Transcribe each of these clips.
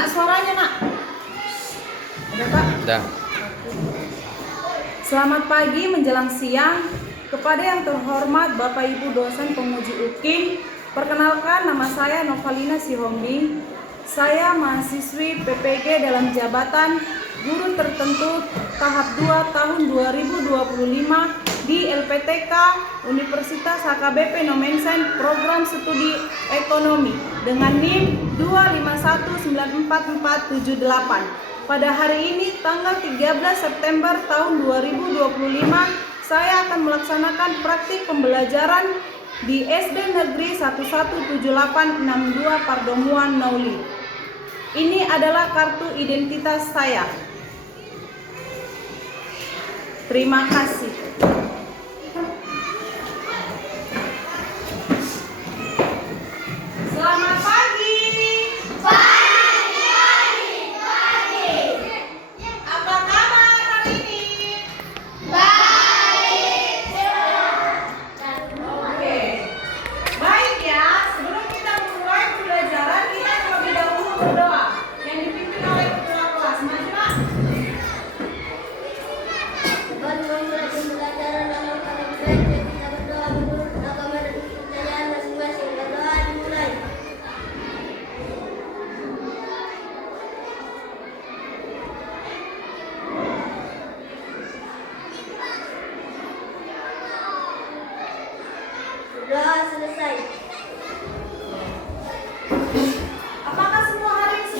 Nak, suaranya nak. Ada Pak? Dah. Selamat pagi menjelang siang. Kepada yang terhormat Bapak Ibu dosen penguji UKIM, perkenalkan nama saya Novalina Sihombing. Saya mahasiswi PPG dalam jabatan guru tertentu tahap 2 tahun 2025 di LPTK Universitas HKBP Nomensen Program Studi Ekonomi dengan NIM 2519448. Pada hari ini tanggal 13 September tahun 2025 saya akan melaksanakan praktik pembelajaran di SD Negeri 117862 Pardomuan Nauli. Ini adalah kartu identitas saya. Terima kasih. Selamat pagi. Apa kabar hari ini? Oke. Baik ya, sebelum kita mulai pembelajaran, kita terlebih dahulu berdoa yang dipimpin oleh ketua kelas. Maju, Nak. Sudah selesai. Apakah semua hari ini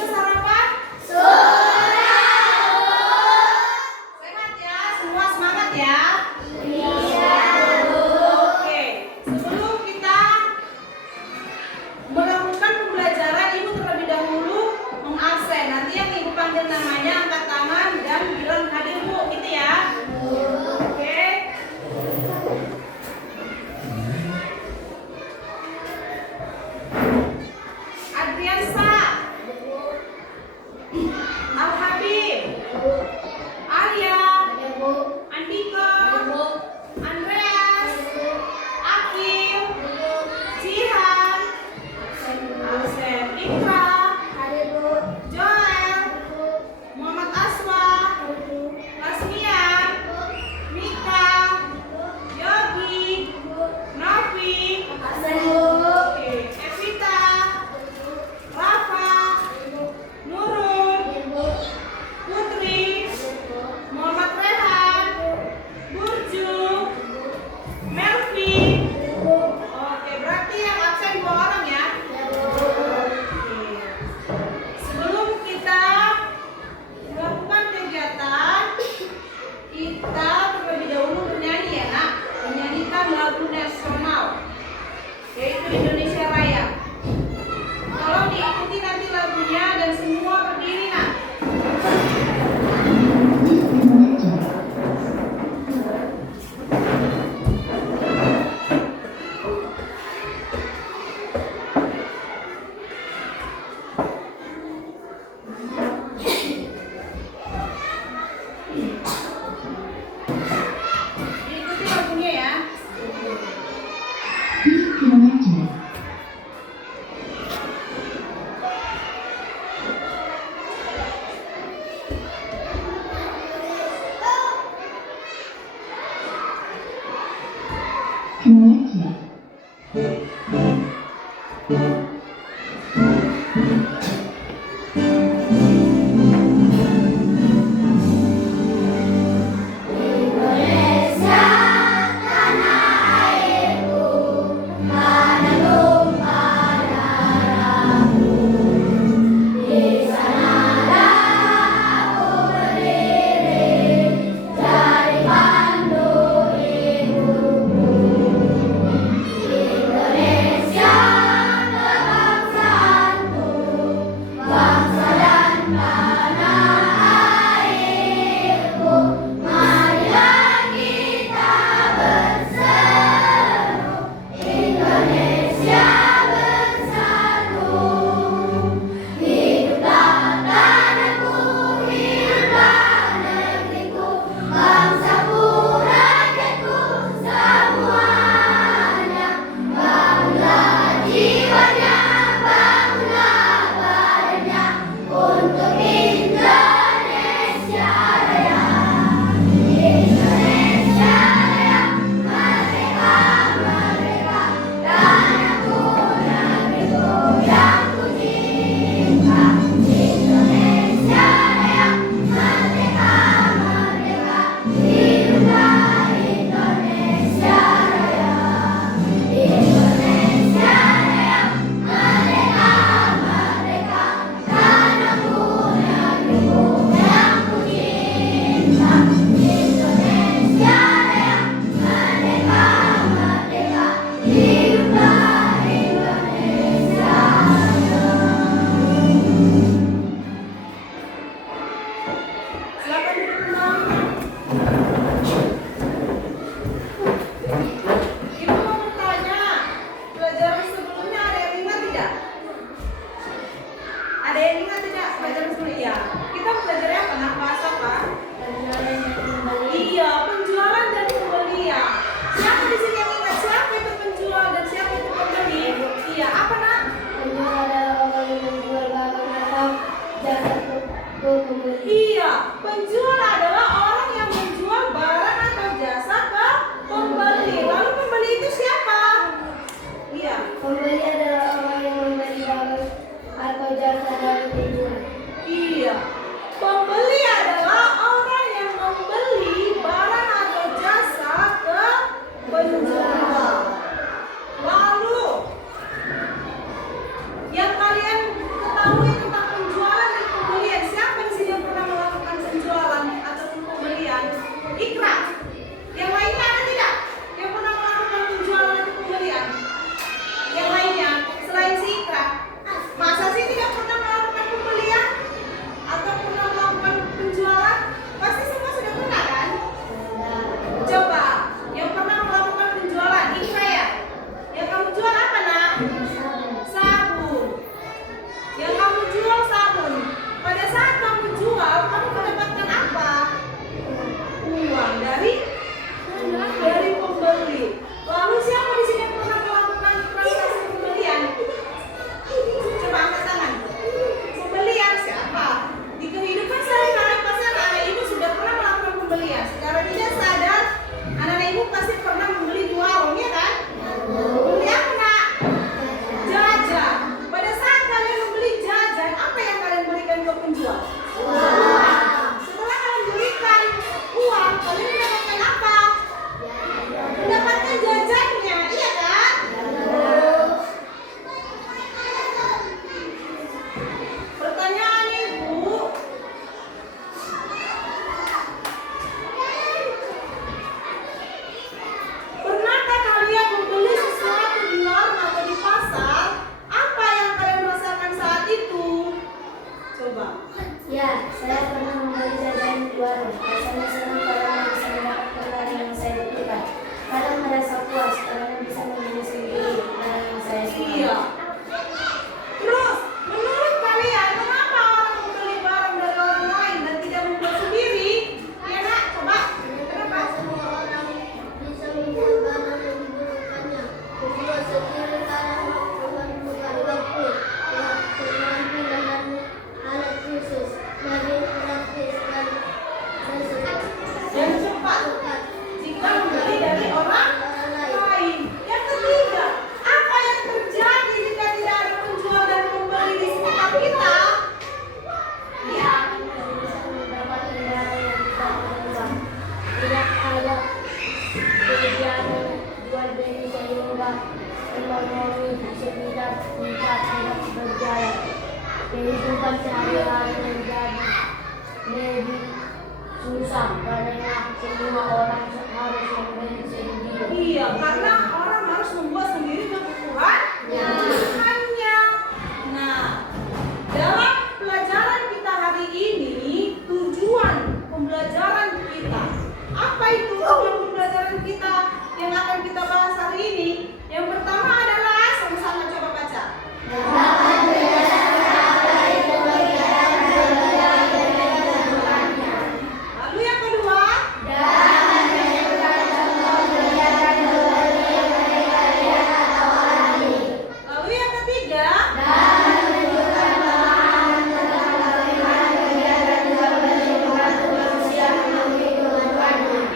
Iya, penjual adalah orang yang menjual barang atau jasa ke pembeli. Lalu pembeli itu siapa? Iya. Pembeli adalah orang yang membeli barang atau jasa dari penjual. Iya. Pembeli adalah orang yang membeli barang atau jasa ke penjual. Lalu yang kalian ketahui tentang penjualan dan pembelian, siapa di sini yang pernah melakukan penjualan ataupun pembelian? Ikra. Yang lainnya ada tidak yang pernah melakukan penjualan atau pembelian? Yang lainnya selain si Ikra, masa sih tidak pernah melakukan pembelian atau pernah melakukan penjualan? Pasti semua sudah pernah kan? Coba yang pernah melakukan penjualan, Ikra ya? Yang kamu jual apa nak? Sabun. Yang kamu jual sabun. Pada saat kamu jual, kamu mendapatkan apa? Uang dari pembeli. Lalu siapa di sini yang pernah melakukan transaksi pembelian? Coba angkat tangan. Pembelian siapa? Di kehidupan sehari-hari pasti anak-anak ibu sudah pernah melakukan pembelian. Secara tidak sadar, anak-anak ibu pasti pernah membeli di warung, ya kan? Beli apa nak? Jajan. Pada saat kalian membeli jajan, apa yang kalian berikan ke penjual? Setelah kalian berikan uang, kalian mendapatkan apa? Mendapatkan jajannya, iya kan? Pertanyaan ibu, pernahkah kalian membeli sesuatu di warung atau di pasar? Apa yang kalian rasakan saat itu? Coba. Ya, saya pernah membeli jajan di warung. Rasanya senang karena bisa mendapatkan barang yang saya butuhkan. Kadang merasa puas karena bisa membeli sendiri barang yang saya suka. Iya. Terus, menurut kalian kenapa orang membeli barang dari orang lain dan tidak membuat sendiri? Ya nak, coba. Kenapa? Semua orang bisa membuat barang yang dibutuhkannya. Membuat sendiri karena memerlukan waktu, keterampilan dan alat khusus. Lebih praktis dan Dan cepat jika membeli dari orang lain. Yang ketiga, apa yang terjadi jika tidak ada penjual dan pembeli di sekitar kita? Ya. bisa mendapatkan barang yang kita butuhkan. Tidak ada kegiatan jual beli sehingga ekonomi sekitar kita tidak berjalan. Kehidupan sehari-hari menjadi lebih susah karena semua orang harus membeli sendiri. Iya, karena orang harus membuat sendiri kebutuhannya. Nah, dalam pelajaran kita hari ini, tujuan pembelajaran kita. Apa itu tujuan pembelajaran kita yang akan kita bahas hari ini? Yang pertama adalah, sama-sama coba baca. Lalu yang kedua, lalu yang ketiga,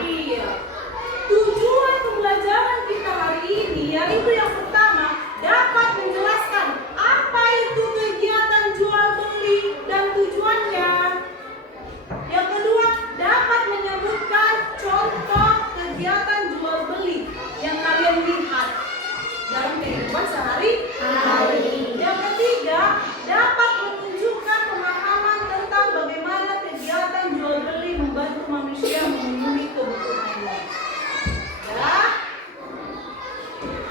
iya. Tujuan pembelajaran kita hari ini yaitu yang pertama, dapat menjelaskan apa itu kegiatan jual beli dan tujuannya. Yang kedua, dapat menyebutkan contoh kegiatan jual beli yang kalian lihat dalam kehidupan sehari-hari. Yang ketiga, dapat menunjukkan pemahaman tentang bagaimana kegiatan jual beli membantu manusia memenuhi kebutuhannya. Ya,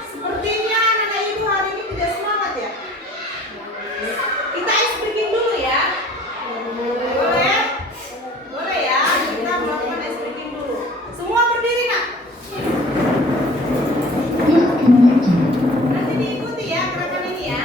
sepertinya anak ibu hari ini tidak semangat ya. Kita ice breaking dulu ya. Boleh? Boleh ya, kita melakukan ice breaking dulu. Semua berdiri nak. Nanti diikuti ya gerakan ini ya.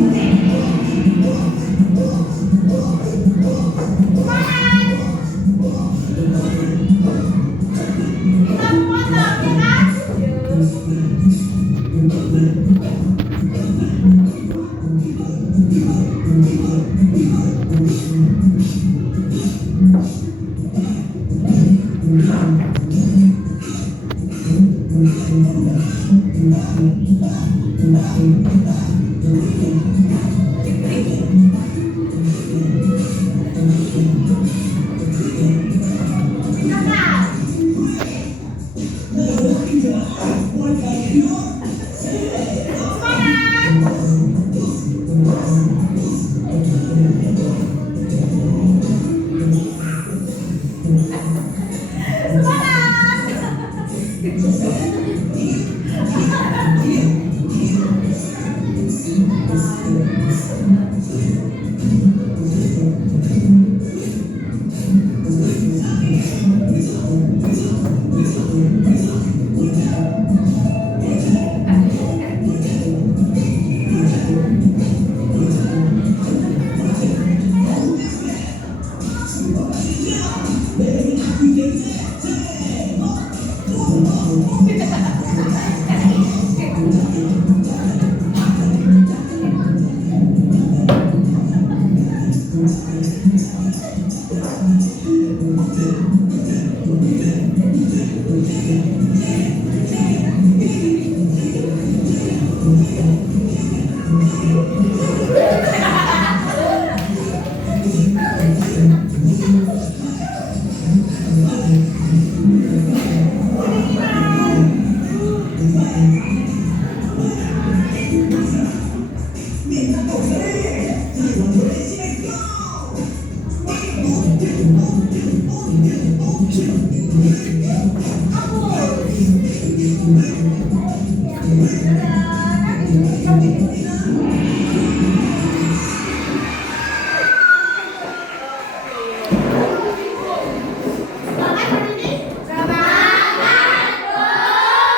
Oke.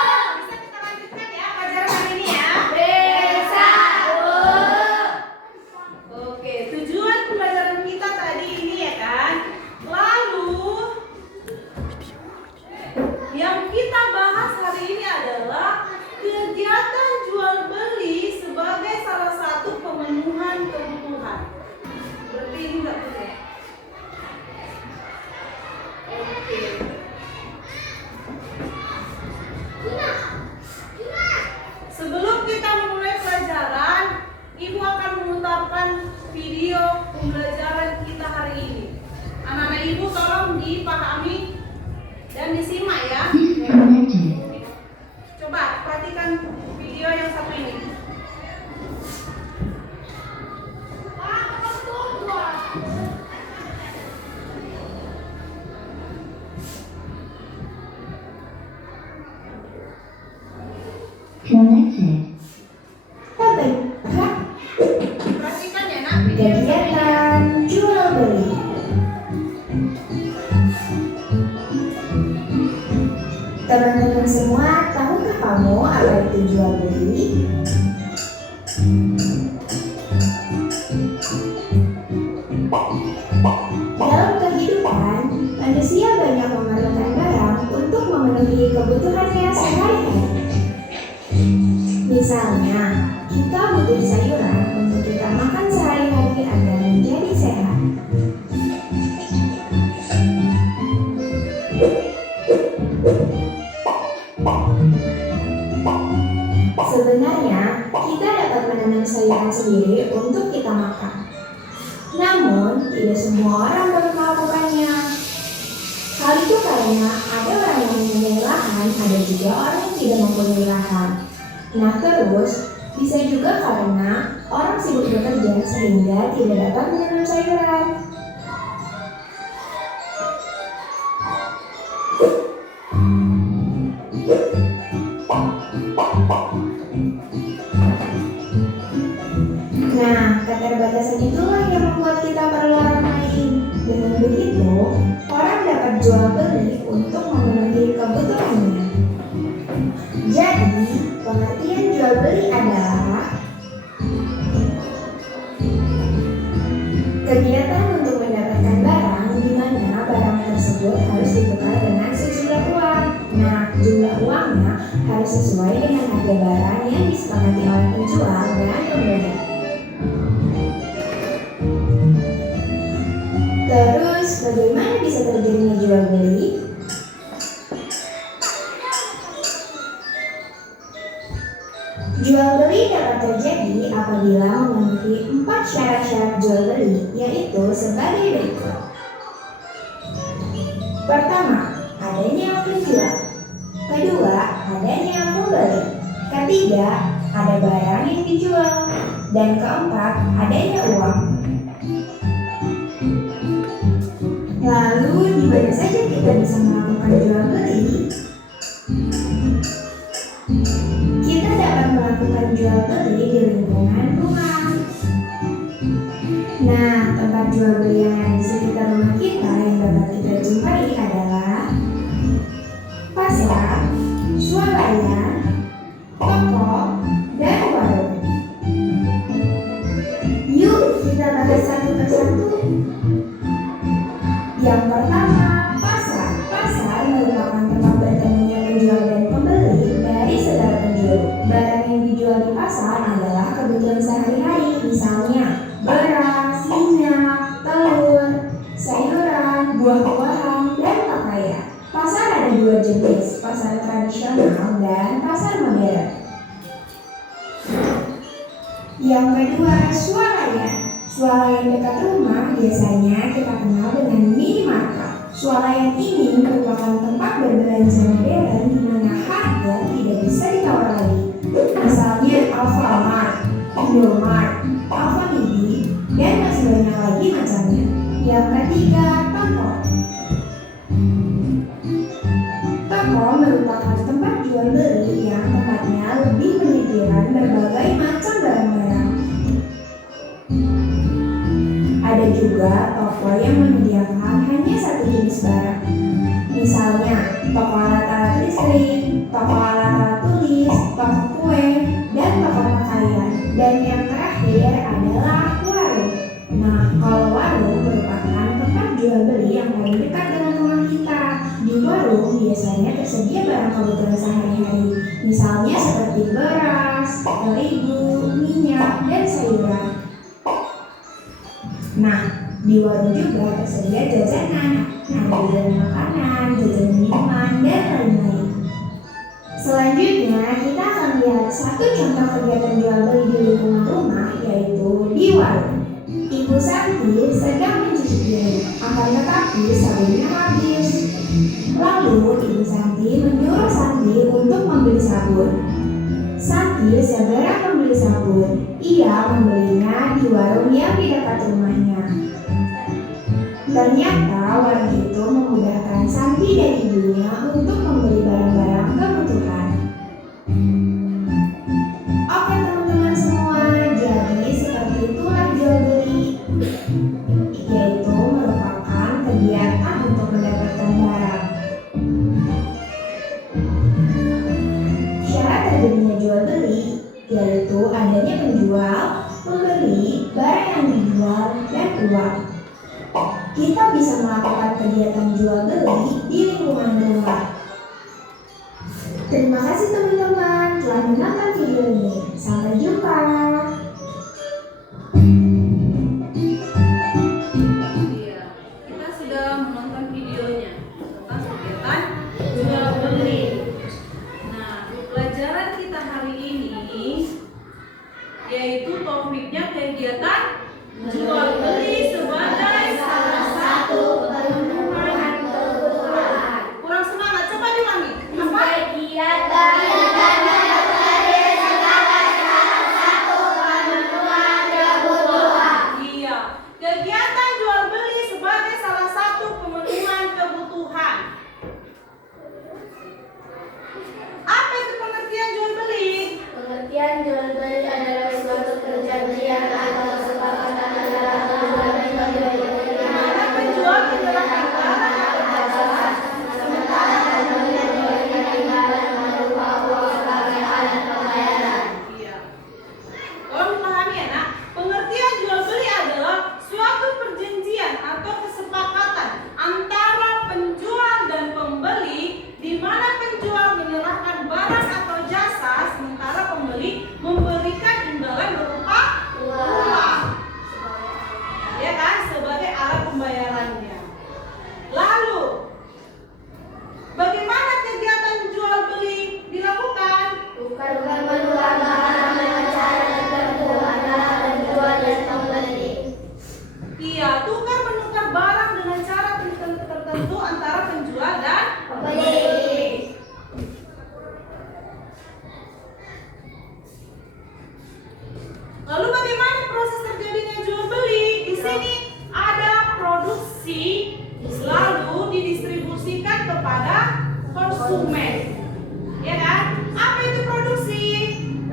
Bisa kita lanjutkan ya pelajaran hari ini ya. Oke, tujuan pembelajaran kita tadi ini ya kan. Lalu yang kita bahas hari ini adalah kegiatan jual beli sebagai salah satu pemenuhan kebutuhan. Berarti ini enggak boleh. Oke. Sebelum kita memulai pelajaran, Ibu akan memutarkan video pembelajaran kita hari ini. Anak-anak Ibu tolong dipahami dan disimak ya. Coba perhatikan video yang satu ini. Connected. Perhatikan ya nak video yang satu ini. Kegiatan jual beli. Teman-teman semua, tahukah kamu apa itu jual beli? Dalam kehidupan, manusia banyak memerlukan barang untuk memenuhi kebutuhannya sehari-hari. Misalnya, kita butuh sayuran untuk kita makan sehari-hari agar menjadi sehat. Sebenarnya, kita dapat menanam sayuran sendiri untuk kita makan. Namun, tidak semua orang dapat melakukannya. Hal itu karena ada orang yang mempunyai lahan, ada juga orang yang tidak mempunyai lahan. Nah terus, bisa juga karena orang sibuk bekerja sehingga tidak dapat menanam sayuran. Nah, keterbatasan itulah yang membuat kita perlu orang lain. Dengan begitu, orang dapat jual beli untuk memenuhi kebutuhannya. Jadi, pengertian jual beli adalah kegiatan untuk mendapatkan barang di mana barang tersebut harus ditukar dengan sejumlah uang. Nah, jumlah uangnya harus sesuai dengan harga barang yang disepakati oleh penjual dan pembeli. Terus, bagaimana bisa terjadinya jual beli? Jual beli dapat terjadi apabila memenuhi 4 syarat-syarat jual beli, yaitu sebagai berikut. Pertama, adanya yang menjual. Kedua, adanya yang membeli. Ketiga, ada barang yang dijual. Dan keempat, adanya uang. Lalu, di mana saja kita bisa melakukan jual beli? Kita dapat melakukan jual beli di lingkungan rumah. Nah, tempat jual beli yang ada di sekitar rumah kita yang dapat kita jumpai adalah pasar, swalayan, toko, dan warung. Yuk, kita bahas satu persatu. Yang pertama, pasar. Pasar merupakan tempat bertemunya penjual dan pembeli dari segala penjuru. Barang yang dijual di pasar adalah kebutuhan sehari-hari, misalnya beras, minyak, telur, sayuran, buah-buahan, dan pakaian. Pasar ada dua jenis, pasar tradisional dan pasar modern. Yang kedua, swalayan. Swalayan dekat rumah biasanya kita kenal dengan minimarket. Swalayan ini merupakan tempat berbelanja modern di mana harga tidak bisa ditawar lagi. Misalnya Alfamart, Indomart, Alfamidi, dan masih banyak lagi macamnya. Yang ketiga, toko. Toko merupakan tempat jual beli yang tempatnya lebih menyediakan berbagai macam barang-barang. Ada juga toko yang menyediakan hanya satu jenis barang. Misalnya, toko alat-alat listrik, toko alat-alat tulis, toko kue, dan toko pakaian. Dan yang terakhir adalah warung. Nah, kalau warung merupakan tempat jual beli yang paling dekat dengan rumah kita. Di warung biasanya tersedia barang kebutuhan sehari-hari. Misalnya seperti beras, terigu, minyak, dan sayuran. Nah, di warung juga tersedia jajanan, jajanan makanan, jajanan minuman, dan lain-lain. Selanjutnya, kita akan lihat satu contoh kegiatan jual beli di lingkungan rumah, yaitu di warung. Ibu Santi sedang mencuci piring, akan tetapi sabunnya habis. Lalu, Ibu Santi menyuruh Santi untuk membeli sabun. Santi segera membeli sabun. Ia membelinya di warung yang di dekat rumahnya. Ternyata warung itu memudahkan Santi dan ibunya untuk membeli barang-barang kebutuhan. Oke teman-teman semua, jadi seperti itulah jual beli, yaitu merupakan kegiatan untuk mendapatkan barang. Syarat terjadinya jual beli yaitu adanya penjual, pembeli, barang yang dijual, dan uang. Kita bisa melakukan kegiatan jual beli di lingkungan rumah. Terima kasih teman-teman telah menonton video ini. Sampai jumpa. Iya, kita sudah menonton videonya tentang kegiatan jual beli. Nah, pelajaran kita hari ini yaitu topiknya kegiatan jual beli sebagai salah satu pemenuhan kebutuhan. Kurang semangat, coba diulangi. Apa? Iya, kegiatan jual beli sebagai salah satu pemenuhan kebutuhan. Apa itu pengertian jual beli? Pengertian jual beli adalah suatu perjanjian atau kesepakatan antara penjual dan pembeli di mana Penjual menyerahkan barang atau jasa, sementara pembeli memberikan imbalan berupa uang sebagai alat pembayaran. iya. Kalau dipahami ya nak, pengertian jual beli adalah suatu perjanjian atau kesepakatan antara penjual dan pembeli di mana penjual menyerahkan barang atau jasa sementara pembeli memberikan imbalan berupa uang. Ya kan, sebagai alat pembayarannya. Lalu, bagaimana kegiatan jual beli dilakukan? Bukan menjual barang dengan cara tertentu antara penjual dan pembeli. Iya, tukar menukar barang dengan cara tertentu antara penjual dan Pembeli. Lalu bagaimana proses terjadinya jual beli? Di sini ada produksi, lalu didistribusikan kepada konsumen. Ya kan? Apa itu produksi?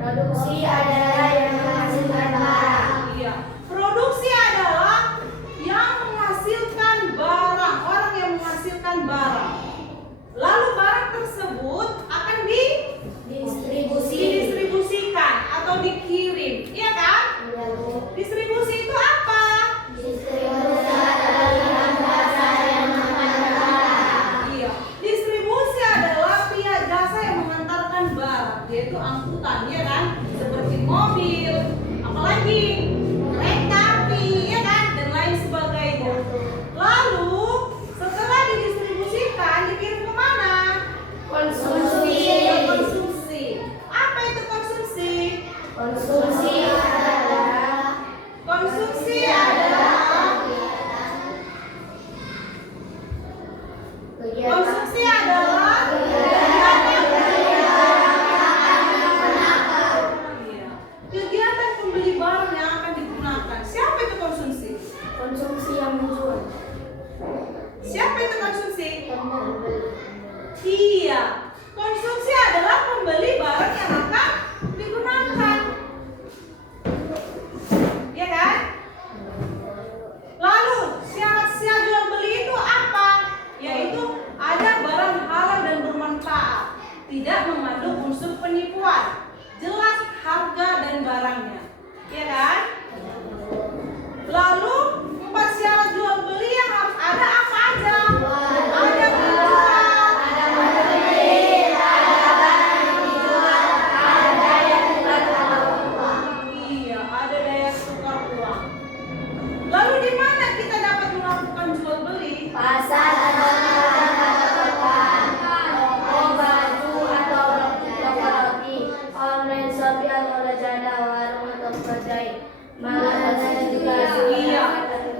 Produksi adalah yang menghasilkan barang. Iya. Produksi adalah yang menghasilkan barang, orang yang menghasilkan barang. Lalu barang tersebut akan didistribusikan atau dikirim. Iya kan? Distribusi itu apa? Distribusi adalah jasa yang mengantar barang. Iya, distribusi adalah via jasa yang mengantarkan barang, yaitu angkutan, ya kan? Seperti mobil, apalagi kereta api, ya kan? Dan lain sebagainya. Lalu setelah didistribusikan, dikirim kemana? Konsumsi. Konsumsi. Apa itu konsumsi? Konsumsi adalah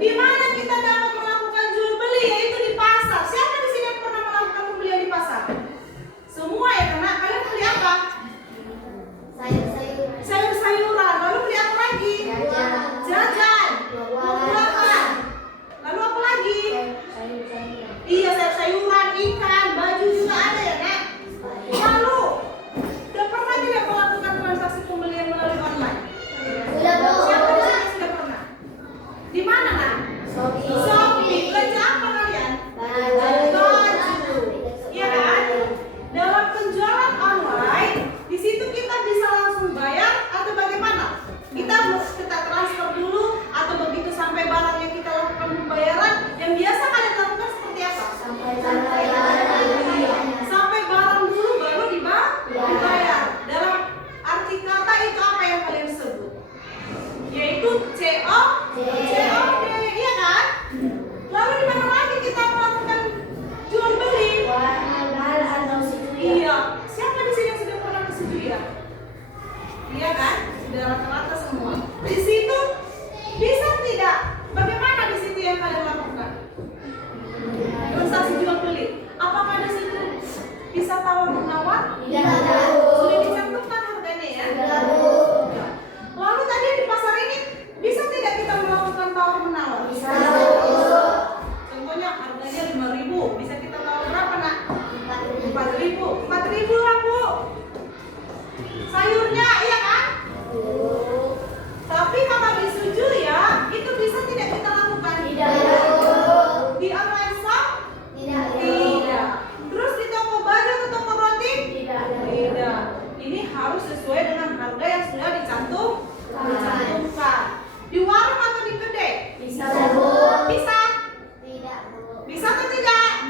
Di mana kita dapat melakukan jual beli, yaitu di pasar. Siapa di sini yang pernah melakukan pembelian di pasar? Semua ya, karena kalian beli apa? Sayur-sayuran. Lalu beli apa lagi? Jajan. Buah-buahan. Lalu apa lagi? Iya, sayur-sayuran, ikan, baju juga ada ya, Nak? Lalu, udah pernah tidak melakukan transaksi pembelian melalui online? Siapa di sini sudah pernah? Di mana, Nak? Shopee. Belanja apa kalian? Baju. Iya kan? Dalam penjualan online, di situ kita bisa langsung bayar atau bagaimana? Kita transfer dulu atau begitu sampai barangnya kita lakukan pembayaran. Yang biasa kalian lakukan seperti apa? Sampai barang dulu baru dibayar. Dalam arti kata itu apa yang kalian sebut? Yaitu COD, iya kan? Lalu di mana lagi kita melakukan jual beli? Iya. Siapa di sini yang sudah pernah ke situ ya? Iya kan? Sudah rata-rata semua. Di situ bisa tidak? Bagaimana di situ yang kalian lakukan? Transaksi jual beli. Apakah di situ bisa tawar menawar? Sudah dicantumkan harganya ya? Lalu tadi di pasar ini bisa tidak kita melakukan tawar menawar? Contohnya harganya 5.000, bisa kita tawar berapa, Nak? 4.000 lah, Bu. Sayurnya, iya kan? Tapi kalau disetujui ya, itu bisa tidak kita lakukan? Di online shop? Tidak. Terus di toko baju atau toko roti? Tidak. Ini harus sesuai dengan harga yang sudah dicantumkan. Di warung atau di kedai? Bisa? Bisa atau tidak?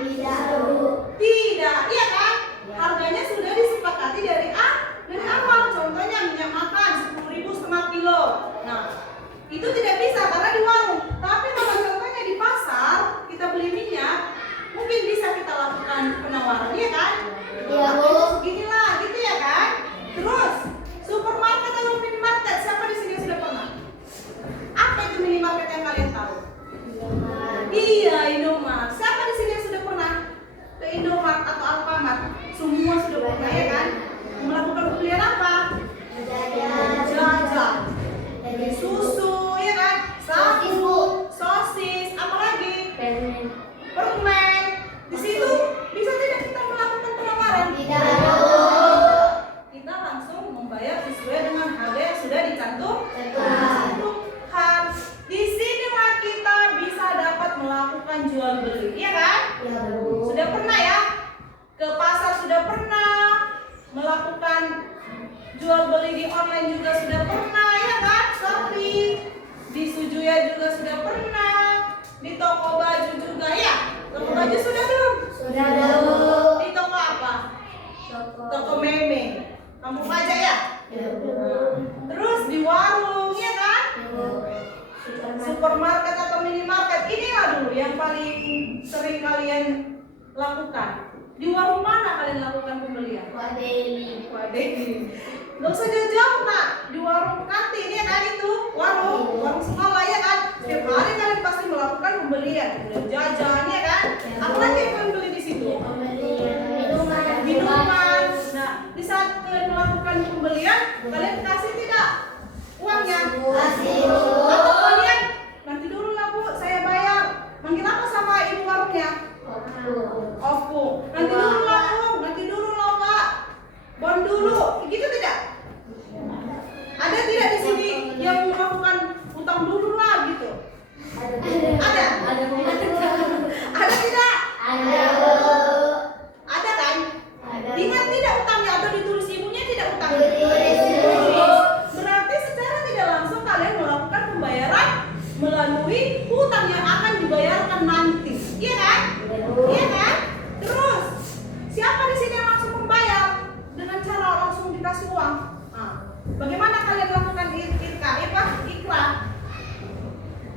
Tidak, iya kan? Harganya sudah disepakati dari awal. Contohnya minyak makan 10.000 setengah kilo. Nah, itu tidak bisa karena di warung. Tapi kalau contohnya di pasar, kita beli minyak, mungkin bisa kita lakukan penawaran, iya kan? Iya, Bu. Seginilah, gitu ya kan? Terus, supermarket atau minimarket, siapa di sini yang sudah pernah? Apa itu minimarket yang kalian tahu? Iya, Indomart. Siapa di sini yang sudah pernah ke Indomart atau Alfamart? Semua sudah pernah ya kan? Melakukan pembelian apa? Jajan. Susu, ya kan? Sapu, sosis, apa lagi? Permen. Di situ bisa tidak kita melakukan penawaran? Kita langsung membayar sesuai dengan harga yang sudah dicantumkan. Di sinilah kita bisa dapat melakukan jual beli, iya kan? Sudah pernah ya? Ke pasar sudah pernah, melakukan jual beli di online juga sudah pernah, ya kan? Shopee, di Sujuya juga sudah pernah, di toko baju juga ya? Toko baju sudah belum? Di toko apa? Toko meme, kampung pajak ya? Terus di warung, ya kan? Supermarket atau minimarket, inilah dulu yang paling sering kalian lakukan. Di warung mana kalian lakukan pembelian? Wadeli. Gak usah jauh-jauh, Nak. Di warung kantin ya kan, itu warung sekolah ya kan. Setiap hari kalian pasti melakukan pembelian, jajan ya kan. Apalagi yang kalian beli di situ? Minuman. Nah, di saat kalian melakukan pembelian, kalian kasih tidak uangnya? Atau kalian nanti dulu lah, Bu, saya bayar. Manggil apa sama ibu warungnya? Opo. Nanti dulu lah, Pak. Bon dulu. Gitu tidak? Ada tidak di sini yang melakukan utang dulu lah gitu? Ada? Ada tidak? Ada kan? Ingat tidak utangnya atau ditulis ibunya tidak utangnya? Berarti secara tidak langsung kalian melakukan pembayaran melalui hutang yang akan dibayarkan nanti. Iya kan? Iya kan? Terus siapa di sini yang langsung membayar dengan cara langsung dikasih uang? Nah, bagaimana kalian lakukan ikrar?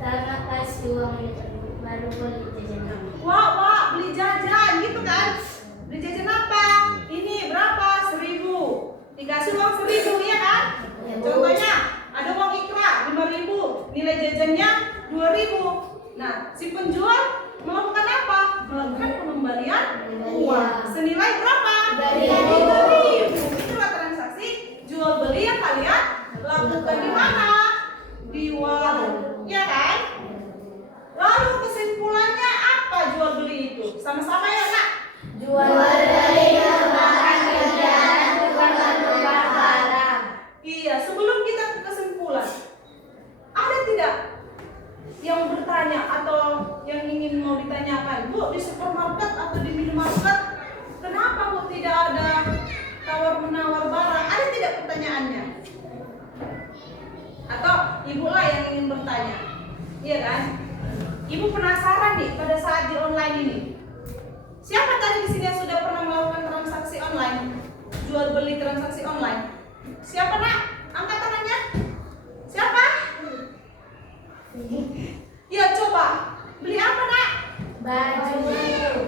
Karena kasih uang itu baru beli jajan. Wah, beli jajan gitu kan? Beli jajan apa? Ini berapa? 1.000. Dikasih uang 1.000, iya kan? Contohnya ada uang ikrar 5.000, nilai jajannya 2.000. Nah, si penjual melakukan apa? Melakukan pengembalian uang senilai berapa? 3.000. Itulah transaksi jual beli yang kalian lakukan di mana? Di warung, ya kan? Lalu kesimpulannya apa jual beli itu? Sama-sama ya, Kak? Jual beli merupakan kegiatan tukar-menukar barang. Iya, sebelum kita ke kesimpulan, ada tidak yang bertanya atau yang ingin mau ditanyakan? Bu, di supermarket atau di minimarket, kenapa Bu tidak ada tawar-menawar barang? Ada tidak pertanyaannya? Atau Ibu lah yang ingin bertanya? Iya kan? Ibu penasaran nih pada saat di online ini. Siapa tadi di sini yang sudah pernah melakukan transaksi online? Jual beli transaksi online? Siapa nak? Angkat tangannya. Siapa? Ya coba. Beli apa nak?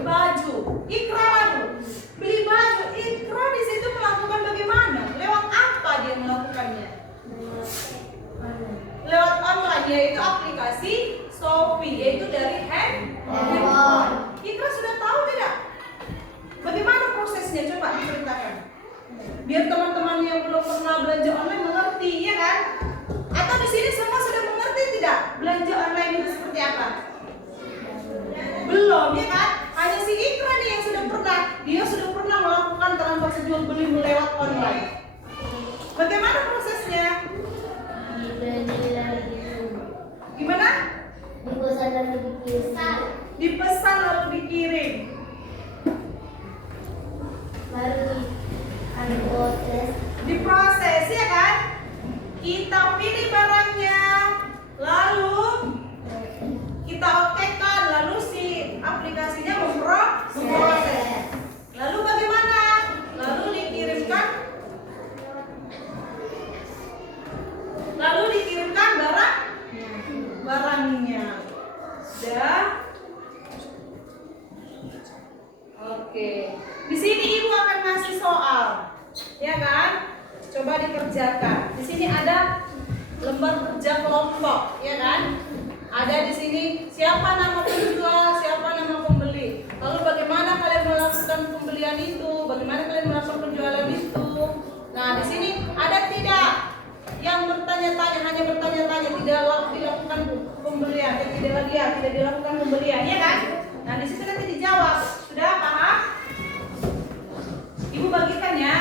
Baju. Ikra lalu. Beli baju. Ikra di situ melakukan bagaimana? Lewat apa dia melakukannya? Lewat online, yaitu aplikasi Shopee, yaitu dari handphone. Ikra sudah tahu tidak? Bagaimana prosesnya? Coba diceritakan. Biar teman-teman yang belum pernah belanja online mengerti, ya kan? Atau di sini semua sudah mengerti tidak? Belanja online itu seperti apa? Belum, ya kan? Hanya si Ikra nih yang sudah pernah. Dia sudah pernah melakukan transaksi jual beli lewat online. Bagaimana prosesnya? Gimana? Dipesan lalu dikirim. Diproses, ya kan? Kita pilih barangnya, lalu kita okekan, lalu si aplikasinya memproses. Lalu bagaimana? Lalu dikirimkan barangnya. Sudah? Oke. Di sini Ibu akan ngasih soal, ya kan? Coba dikerjakan. Di sini ada lembar kerja kelompok, ya kan? Ada di sini siapa nama penjual, siapa nama pembeli. Lalu bagaimana kalian melakukan pembelian itu? Bagaimana kalian melakukan penjualan itu? Nah, di sini ada tidak yang bertanya-tanya, hanya bertanya-tanya, tidak dilakukan pembelian, tidak dilakukan pembelian, ya kan? Nah, di situ nanti dijawab. Sudah paham? Ibu bagikan ya.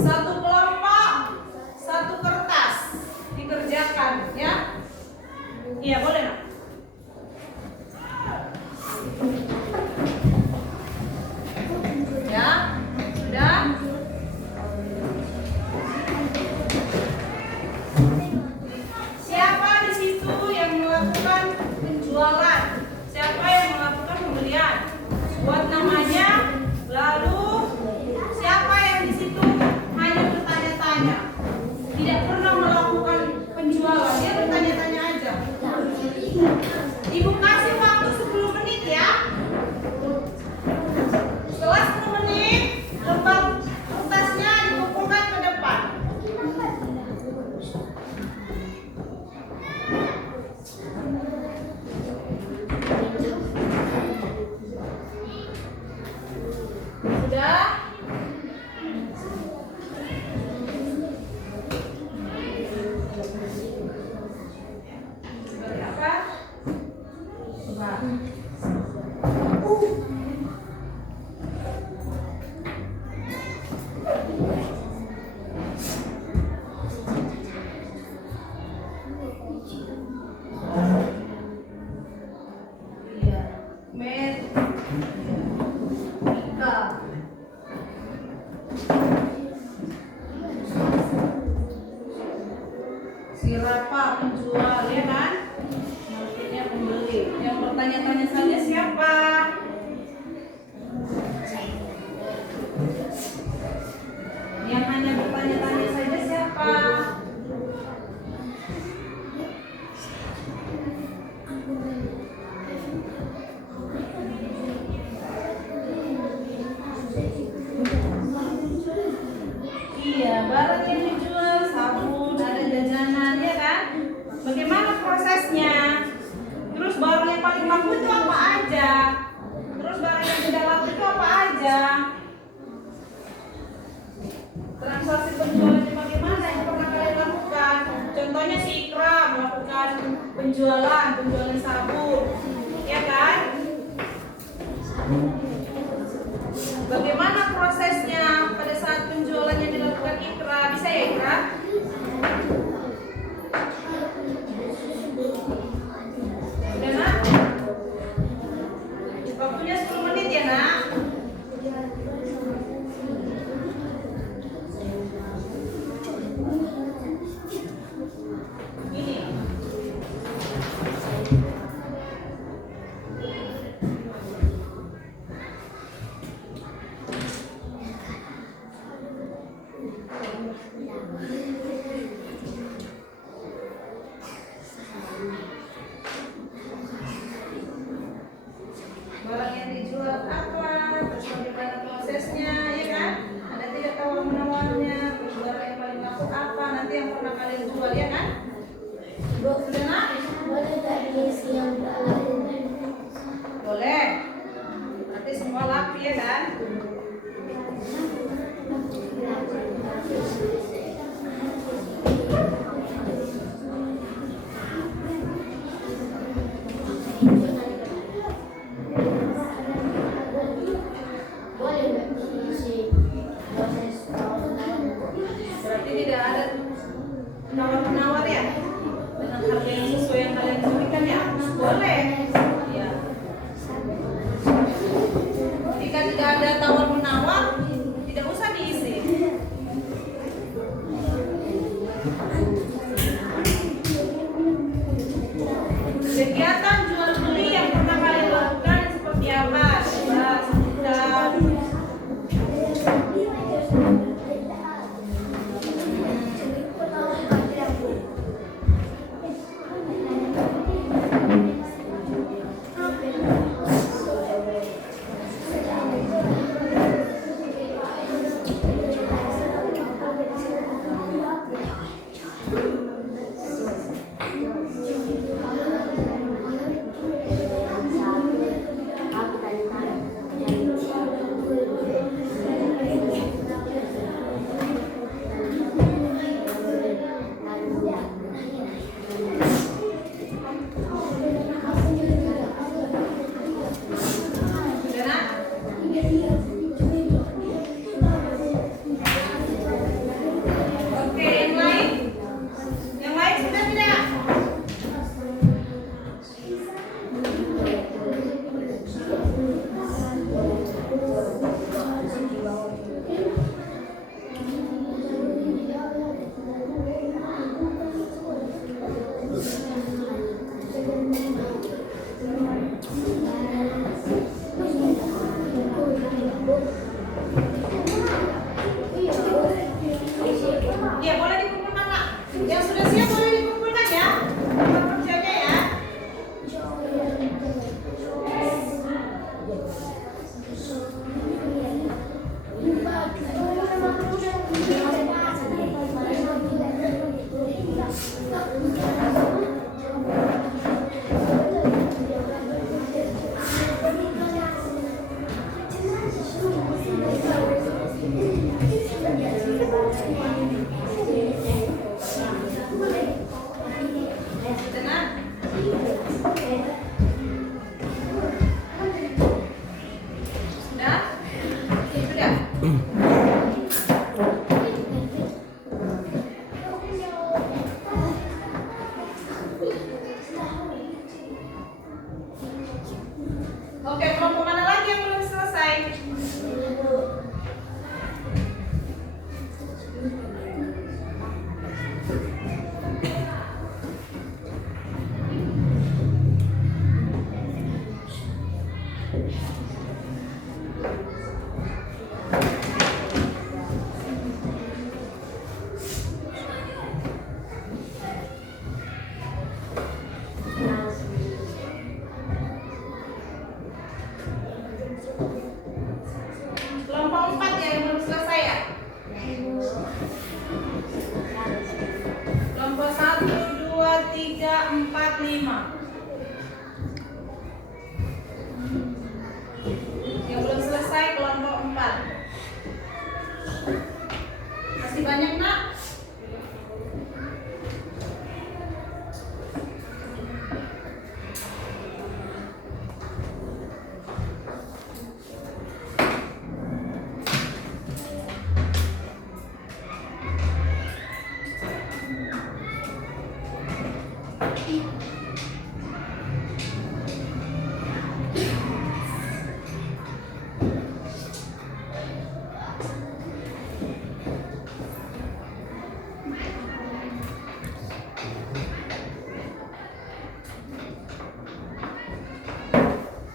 Satu kelompok, satu kertas dikerjakan, ya. Iya, boleh nak? Ya, sudah. Siapa di situ yang melakukan penjualan? Siapa yang melakukan pembelian? Buat namanya. Lalu siapa yang di situ hanya bertanya-tanya, tidak pernah melakukan penjualan, dia bertanya-tanya aja. Ibu kasih waktu 10 menit ya. Setelah 10 menit, lembar kertasnya dikumpulkan ke depan. Sudah? Sebagai apa? Coba. Iya. Metrika. Siapa penjual, ya kan? Maksudnya pembeli. Yang bertanya-tanya saja siapa? Yang hanya bertanya-tanya saja siapa? Iya, barang yang dijual sabun, ada jajanan, ya kan? Bagaimana prosesnya? labu itu apa aja? Terus barang yang tidak laku itu apa aja? Transaksi penjualannya bagaimana yang pernah kalian lakukan? Contohnya si Ikra melakukan penjualan sabun, ya kan? Bagaimana prosesnya pada saat penjualannya dilakukan Ikra? Bisa ya Ikra? Udah nak? Waktunya 10 menit ya nak? Ini. Barang yang dijual apa, terus bagaimana prosesnya, ya kan? Ada tidak tawar menawarnya, terus barang yang paling laku apa, nanti yang pernah kalian jual, ya kan? Sudah nak? Boleh tak diisi yang lain? Boleh. Nanti semua laku, ya kan? Boleh tak diisi proses Berarti tidak ada tawar-menawar ya? Dengan harga yang sesuai yang kalian berikan ya? Boleh. Ya. Jika tidak ada tawar-menawar, tidak usah diisi. Kegiatan jual beli yang pernah kalian lakukan seperti apa? Coba sebutkan. Sudah nak? Oke, yang lain? Yang lain sudah tidak? Ya, boleh dikumpulkan nak. Yang sudah siap boleh dikumpulkan ya. Tempat kerjanya ya. Sudah nak? Sudah? Sudah? Oke, kelompok mana lagi yang belum selesai? Kelompok 4 ya yang belum selesai ya? Kelompok 1, 2, 3, 4, 5.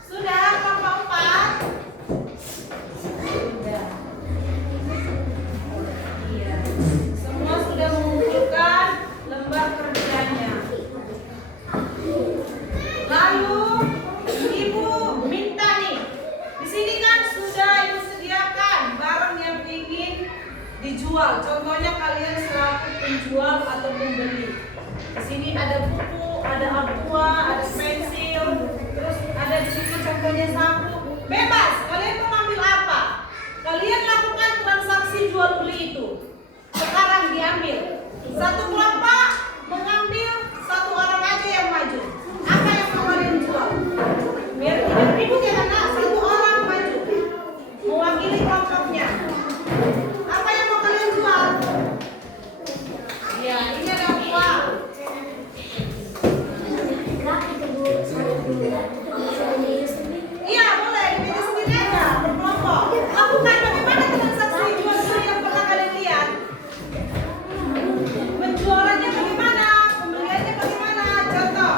Sudah kelompok 4? Sudah. Iya. Semua sudah mengumpulkan lembar kerjanya. Lalu Ibu minta nih, di sini kan sudah Ibu sediakan barang yang ingin dijual. Contohnya kalian selaku penjual atau pembeli. Di sini ada buku, ada aqua, ada pensil, terus ada di situ contohnya sapu. Bebas, kalian mau ngambil apa? Kalian lakukan transaksi jual beli itu. Sekarang diambil. Satu kelompok mengambil, satu orang aja yang maju. Apa yang mau kalian jual? Biar tidak ribut ya anak. Satu orang maju mewakili kelompoknya. Apa yang mau kalian jual? Ya, ini ada uang. Iya, boleh dipilih sendiri aja per kelompok. Lakukan bagaimana transaksi jual beli yang pernah kalian lihat? Penjualannya bagaimana? Pembeliannya bagaimana? Contoh.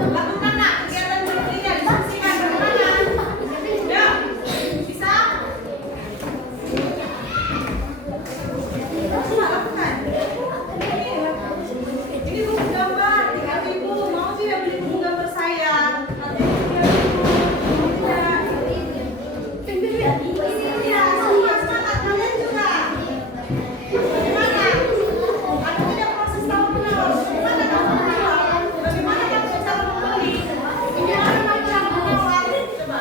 Lakukan nak kegiatan jual belinya, diskusikan bagaimana? Ya, bisa? Lakukan. Ini buku gambar, 3.000. Mau tidak beli buku gambar saya? Nanti 3.000. Ya, semua semangat kalian juga. Bagaimana? Ada tidak proses tahu menaruh? Bagaimana kamu menjual? Bagaimana kamu cara membeli? Bagaimana kamu cara menawar? Coba.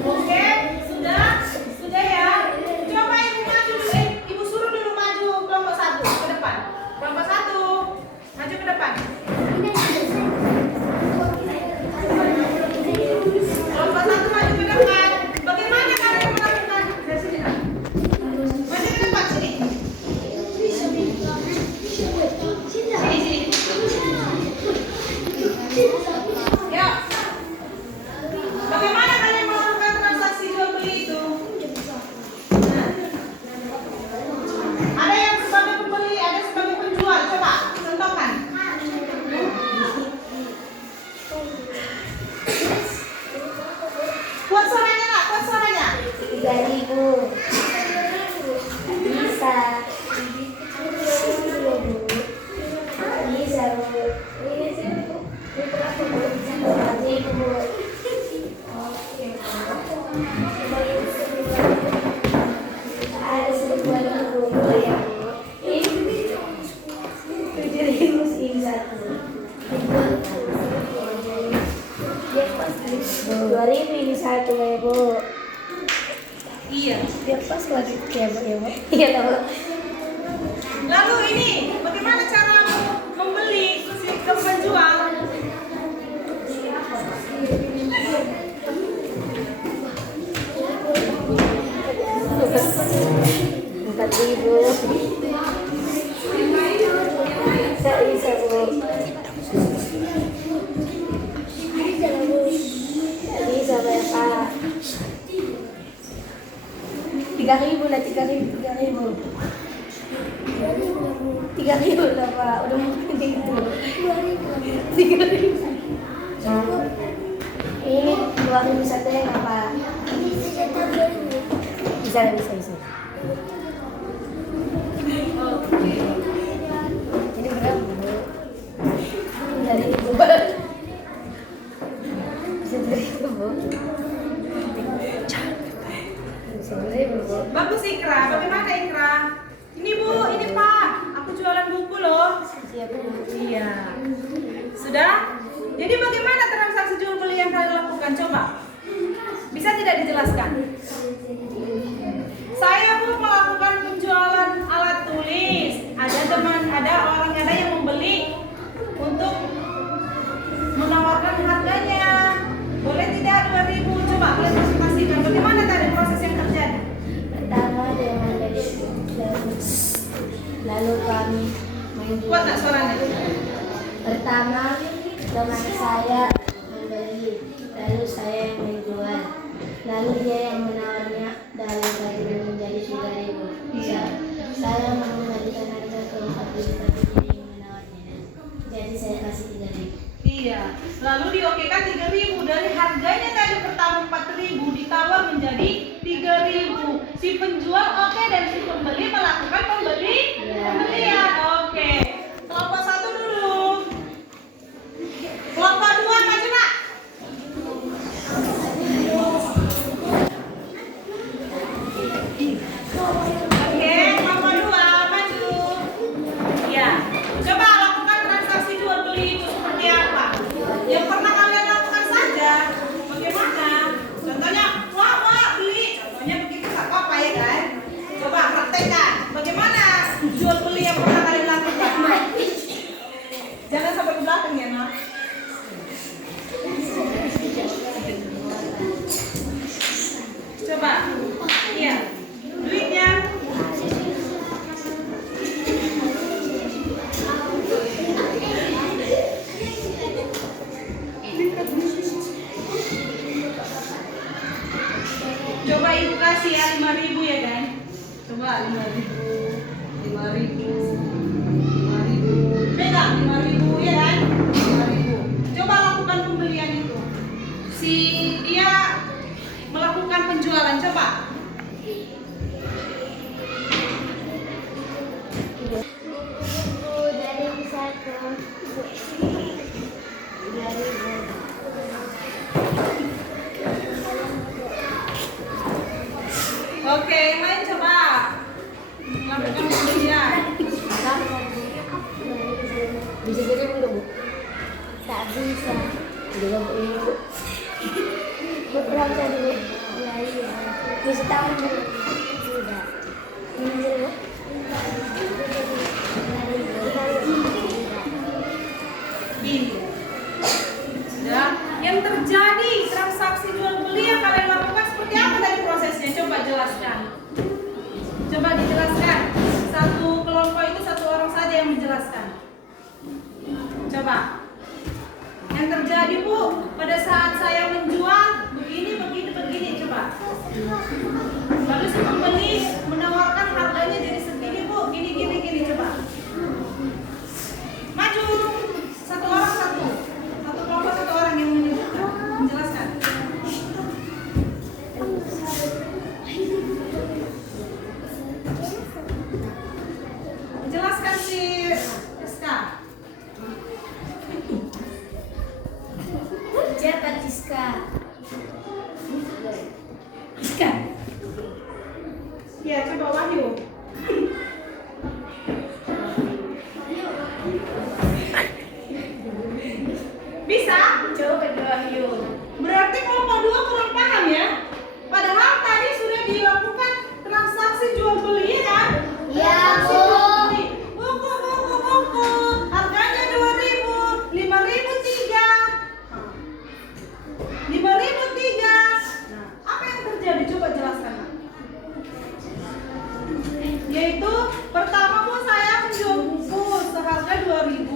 Oke, sudah ya. Coba ibu maju dulu, ibu suruh dulu maju kelompok 1 ke depan. Kelompok 1 maju ke depan. Kelompok 1 maju ke depan. Bagaimana kalian melakukan? Dari sini nak. Maju ke depan sini. Sini. Ya. Bagaimana kalian melakukan transaksi jual beli itu? Ada yang sebagai pembeli, ada sebagai penjual. Coba contohkan. Kuat suaranya nak, kuat suaranya. 3.000 bisa Bu. Ada 1.000 ya Bu. Ini 7.000 sih satu. 2.000 ini satu ya Bu. Iya. Biar pas lagi ya Bu ya Bu. Iya lah Bu. Lalu ini, bagaimana cara membeli si ke penjual? Empat ribu. Bisa Bu. Bisa Bapak. 3.000 lah, 3.000 lah Pak, udah mungkin itu 3.000. Ini 2.000 satu ya Pak. Bisa. Ini berapa Bu? Dari 1.000. Bagus Ikra, bagaimana Ikra? Ini Bu, ini Pak, aku jualan buku loh. Iya. Sudah? Jadi bagaimana transaksi jual beli yang kalian lakukan? Coba. Bisa tidak dijelaskan? Saya Bu melakukan penjualan alat tulis. Ada orang yang membeli untuk menawarkan harganya. Boleh tidak 2.000? Coba kalian presentasikan. Bagaimana tadi proses yang terjadi? Pertama dia membeli, lalu kami Kuat nggak suaranya? Pertama teman saya membeli, lalu saya yang menjual, lalu dia yang menawarnya dari 4.000 menjadi 3.000. Saya mengembalikan harga ke 4.000 tapi dia yang menawarnya, jadi saya kasih 3.000. Iya. Lalu diokekan 3.000 dari harganya tadi pertama 4.000 ditawar menjadi 3.000. Si penjual oke dan si pembeli melakukan pembelian. Oke. Kelompok 1 dulu. Kelompok 2 maju nak. Oke, kelompok 2 maju. Ya. Coba lakukan transaksi jual beli itu seperti apa? Yang pernah kalian lakukan saja. Bagaimana? Contohnya, wah beli. Contohnya begitu nggak apa-apa ya kan? Coba praktekkan. Bagaimana jual beli yang pernah kalian lakukan? Jangan sampai ke belakang ya nak. Coba. Iya. Duitnya. Coba ibu kasih ya 5.000 ya kan? Coba 5.000, 5.000, 5.000. Pegang 5.000 ya kan? 5.000. Coba lakukan pembelian itu. Si dia melakukan penjualan, coba. Dari bisa ke 3.000. Oke, main coba. Lakukan pembelian. Bisa jadi enggak Bu? Tak bisa. Juga Bu. Berapa dulu? Iya. Bisa tahu sudah. Ini dulu. Ini. Sudah. Yang terjadi transaksi jual beli yang kalian lakukan seperti apa tadi prosesnya? Coba jelaskan. Coba dijelaskan. Satu kelompok itu satu orang saja yang menjelaskan. Coba. Yang terjadi Bu, pada saat saya menjual begini, coba. Lalu si pembeli menawarkan harganya jadi segini Bu, gini, coba. Maju. Satu orang satu. Satu kelompok satu orang yang menjelaskan. Jelaskan si Rizka. Siapa Tiska? Rizka. Ya, coba Wahyu. Bisa? Coba Wahyu. Berarti kelompok 2 kurang paham ya? Padahal tadi sudah dilakukan transaksi jual beli ya kan? Iya, Transaksi Bu. jual beli. Buku. Harganya 2.000, 5.000 3. 5.000 3. Nah, apa yang terjadi? Coba jelaskan. Yaitu pertama Bu saya menjual buku seharga 2.000,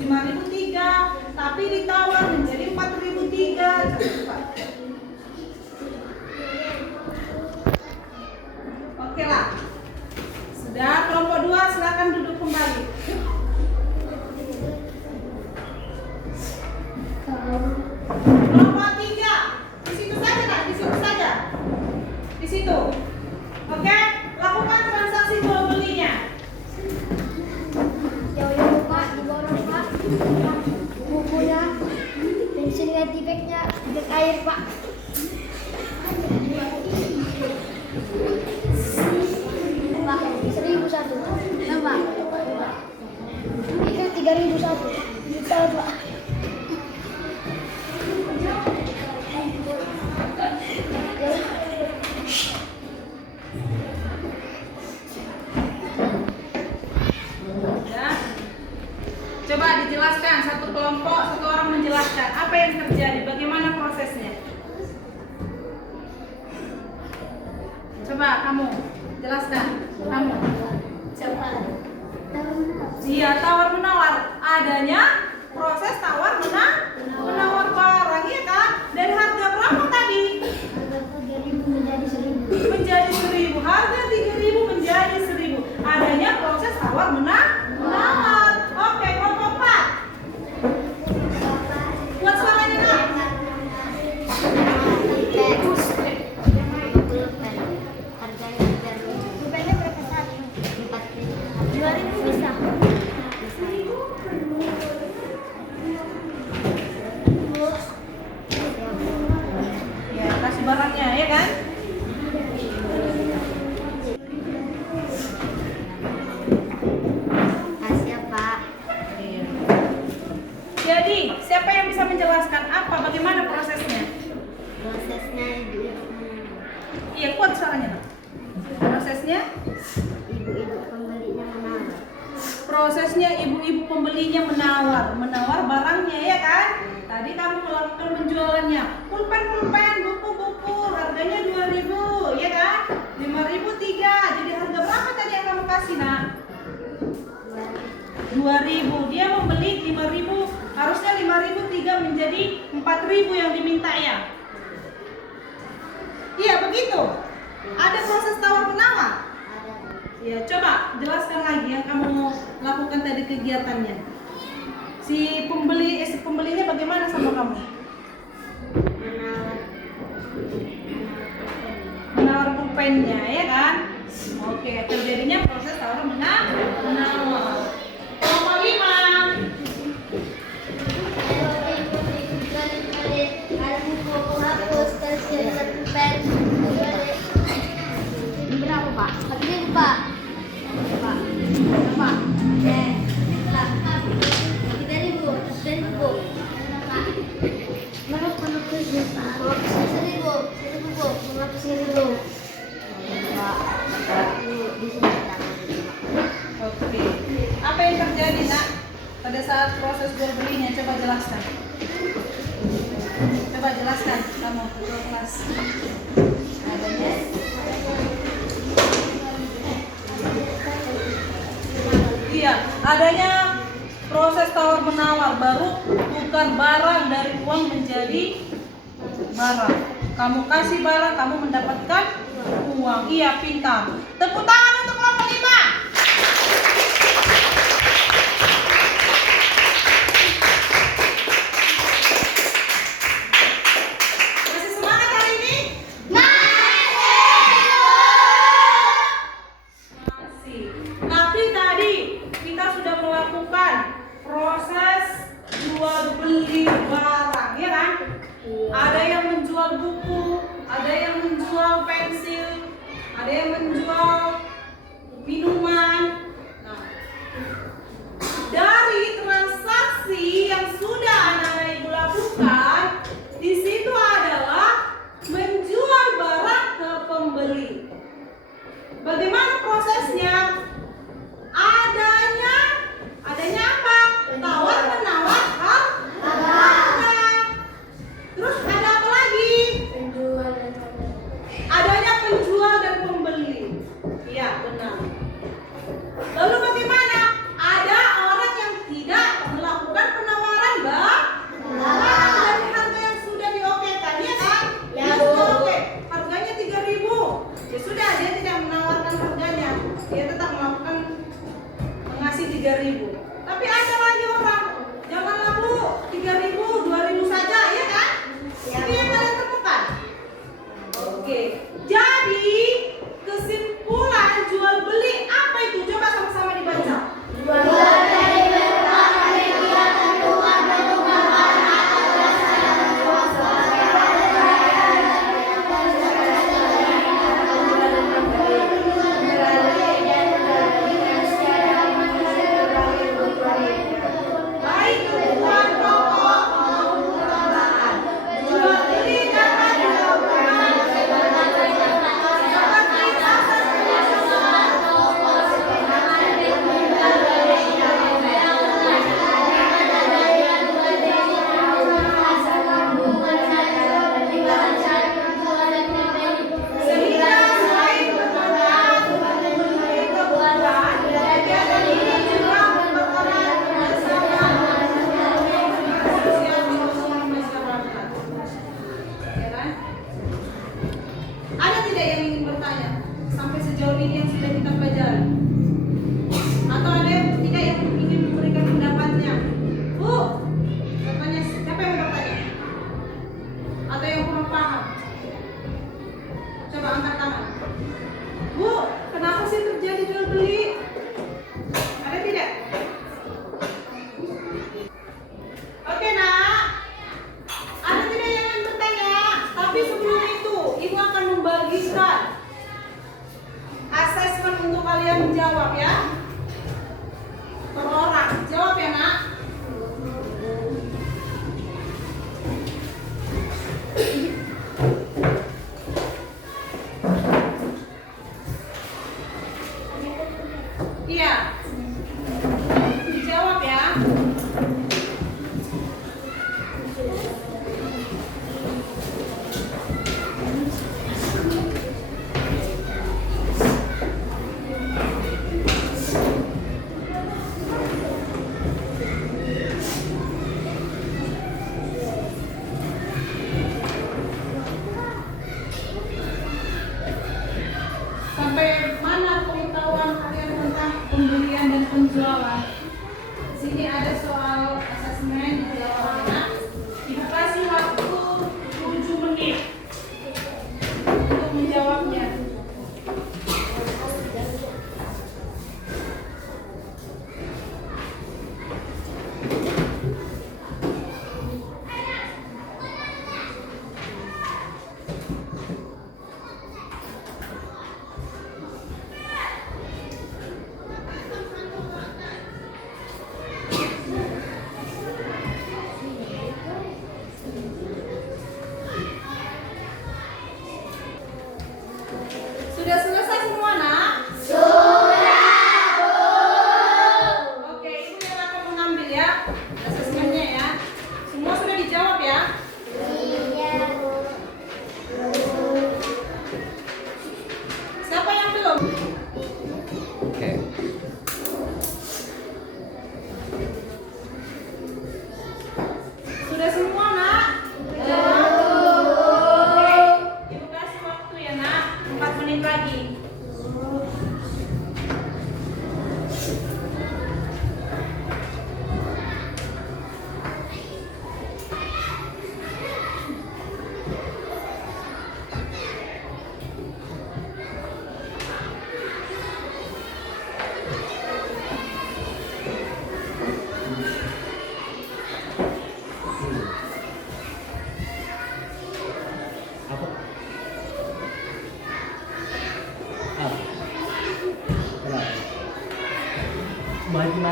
5.000 3, tapi ditawar menjadi 4.000 3. Coba. Oke lah. Sudah, kelompok 2 silakan duduk kembali. Kelompok 3 di situ saja nak, di situ saja. Di situ. Oke, lakukan transaksi jual belinya. Jauh Pak, di bawah Pak. Bukunya, pensilnya di bagnya, di air Pak. Ya. Coba dijelaskan, satu kelompok, satu orang menjelaskan apa yang terjadi, bagaimana prosesnya. Coba kamu jelaskan, kamu. Iya, tawar menawar. Adanya proses tawar menawar barang, ya kan? Dari harga berapa tadi? Menjadi 1.000. Harga 3.000 menjadi 1.000. Adanya proses tawar menawar. Oke, kelompok 4. Buat suaranya, Kak. Ya, kasih barangnya, ya kan? Jadi, siapa yang bisa menjelaskan apa, bagaimana prosesnya? Prosesnya Iya, kuat suaranya, Kak. Prosesnya? ibu-ibu pembelinya menawar. Prosesnya ibu-ibu pembelinya menawar barangnya, ya kan? Tadi kamu melakukan penjualannya, pulpen, buku-buku, harganya 2.000, ya kan? 5.000 3, jadi harga berapa tadi yang kamu kasih, nak? 2.000, dia membeli 5.000, harusnya 5.000 3 menjadi 4.000 yang diminta, ya? Iya, begitu. Ada proses tawar menawar. Ya, coba jelaskan lagi yang kamu lakukan tadi kegiatannya. Si pembelinya bagaimana sama kamu? Menawar pulpennya, ya kan? Oke, terjadinya proses tawar menawar. Nomor 5. Berapa, Pak? 4.000, Pak. Pak. Berapa? 3.000. 3.000. Pak. Berapa rupiah, Pak? 1.000. 1.000. Pak. Di sini. Oke. Apa yang terjadi, nak? Pada saat proses jual belinya, coba jelaskan. Coba jelaskan, kamu ketua kelas. Adanya? Iya, adanya proses tawar menawar, baru tukar barang dari uang menjadi barang. Kamu kasih barang, kamu mendapatkan uang. Iya, pintar. Tepuk tangan untuk kelompok 5. Masih semangat hari ini? Masih. Tapi tadi kita sudah melakukan proses jual beli barang, ya kan? Ada yang menjual buku, ada yang menjual pensil, ada yang menjual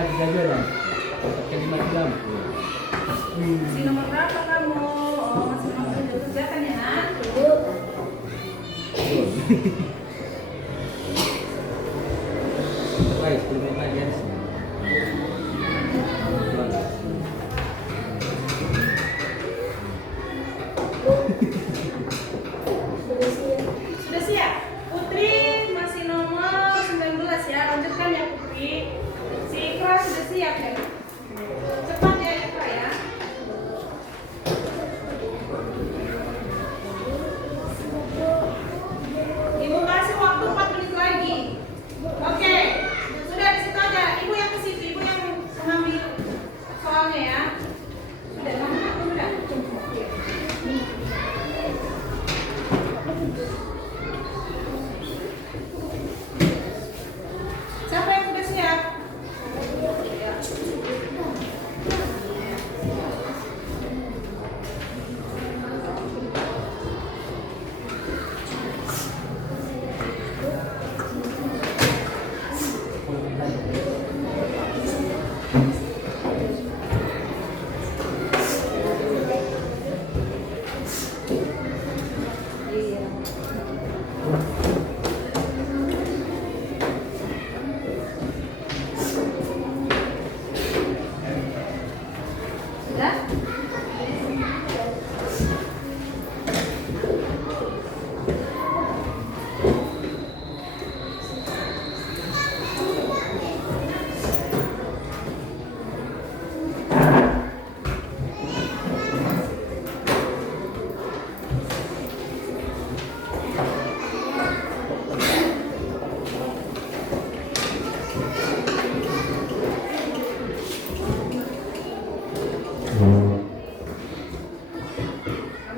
hari saja lah. Pakai 5 jam. Si nomor berapa kamu? Oh, masih nomor 7 kerjakan ya, Nak? Baik, 10 menit lagi harus. Sudah siap? Putri masih nomor 19 ya. Lanjutkan ya Putri. Si Ikra sudah siap ya? Cepat ya Ikra ya. Ibu kasih waktu 4 menit lagi. Oke. Sudah di situ aja. Ibu yang ke situ, ibu yang mengambil soalnya ya. Sudah, sudah. Siapa yang sudah siap? Ya. Sudah?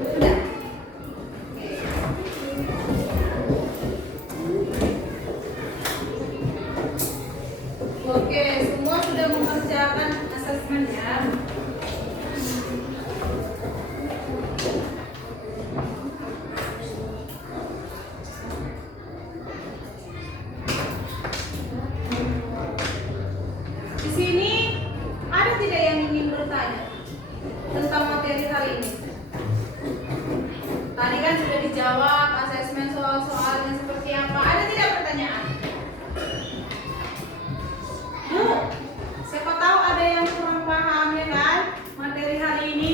Sudah? Oke, semua sudah mengerjakan asesmen ya. Di sini ada tidak yang ingin bertanya tentang materi hari ini? Tadi kan sudah dijawab asesmen soal-soalnya seperti apa. Ada tidak pertanyaan? Bu, siapa tahu ada yang kurang paham ya kan materi hari ini?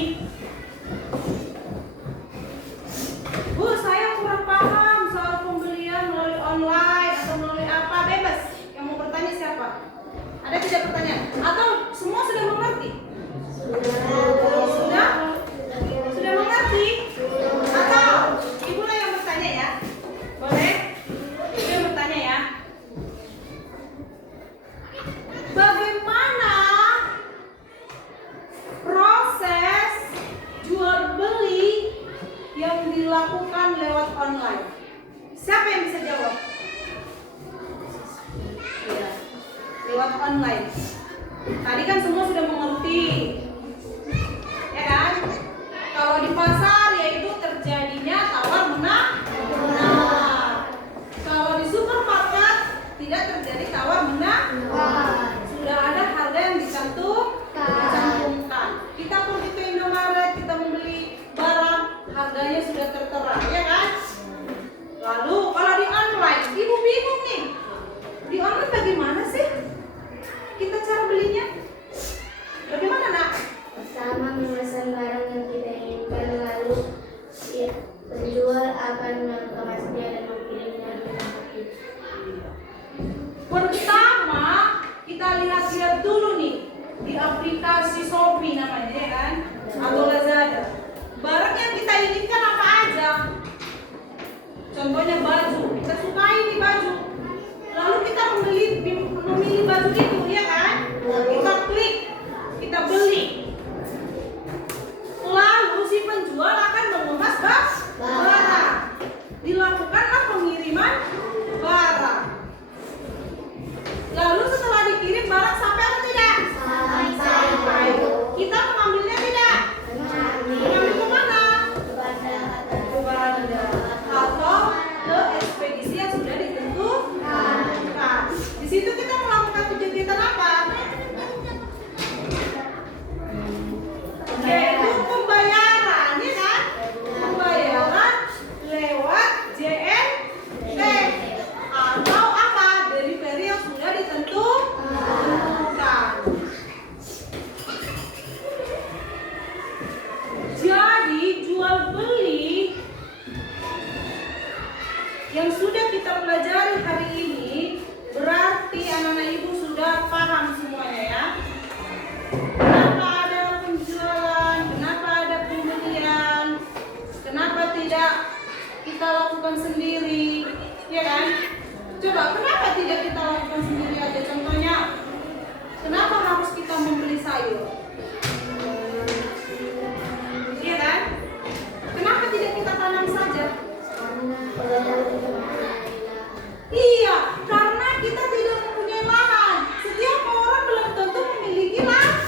Bu, saya kurang paham soal pembelian melalui online atau melalui apa, bebas. Yang mau bertanya siapa? Ada tidak pertanyaan? Atau semua sudah mengerti? Sudah? Sudah mengerti? Atau ibu lah yang bertanya ya? Boleh? Ibu yang bertanya ya? Bagaimana proses jual beli yang dilakukan lewat online? Siapa yang bisa jawab? Iya, lewat online. Tadi kan semua sudah mengerti, ya kan? Kalau di pasar yaitu terjadinya tawar menawar. Kalau di supermarket tidak terjadi tawar menawar. Sudah ada harga yang dicantumkan. Kita pergi ke Indomaret, kita membeli barang, harganya sudah tertera, ya kan? Lalu kalau di online, ibu bingung nih. Di online bagaimana sih kita cara belinya? Bagaimana nak? Pertama, memesan barang yang kita inginkan, lalu penjual akan mengemasnya dan mengirimnya ke tempat kita. Pertama kita lihat-lihat dulu nih di aplikasi Shopee namanya ya kan, atau Lazada. Barang yang kita inginkan apa aja? Contohnya baju, kita sukai nih baju. Lalu kita memilih baju itu ya kan? Kita klik, kita beli. Lalu si penjual akan mengemas barang. Dilakukanlah pengiriman barang. Lalu setelah dikirim barang sampai atau tidak? Sampai. Kita mengambilnya tidak? Mengambil ke mana? Ke bandar atau ke ekspedisi yang sudah ditentukan. Di situ kita melakukan kegiatan lakukan sendiri, ya kan? Coba kenapa tidak kita lakukan sendiri aja? Contohnya, kenapa harus kita membeli sayur? Iya kan? Kenapa tidak kita tanam saja? Iya, karena kita tidak mempunyai lahan. Setiap orang belum tentu memiliki lahan.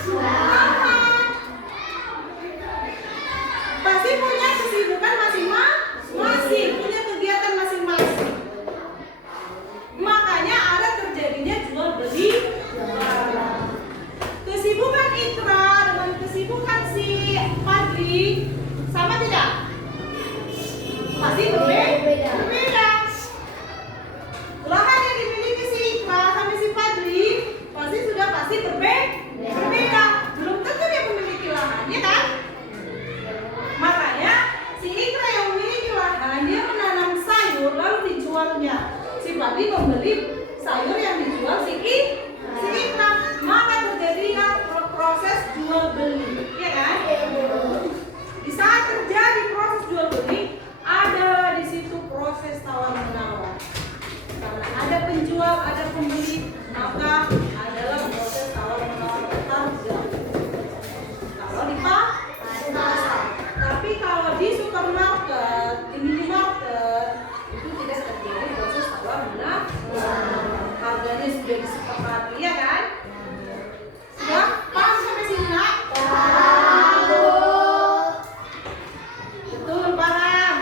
Pasti punya kesibukan masing-masing, punya kegiatan masing-masing. Makanya ada terjadinya jual beli barang. Kesibukan Ikra dengan kesibukan si Fadli sama tidak? Pasti berbeda. Lahan yang dimiliki si Ikra sama si Fadli pasti berbeda. Belum tentu dia memiliki lahan, ya kan? Makanya si Ikra yang memiliki lahan dia menanam sayur lalu dijualnya. Si Fadli membeli sayur yang dijual si Ikra. Maka terjadilah proses jual beli, ya kan? Di saat terjadi proses jual beli, ada di situ proses tawar menawar. Karena ada penjual, ada pembeli, maka adalah proses tawar menawar harga. Kalau di pasar, tapi kalau di supermarket, di minimarket itu tidak terjadi proses tawar menawar. Harganya sudah disepakati, ya kan? Sudah paham sampai sini, Nak? Betul, paham.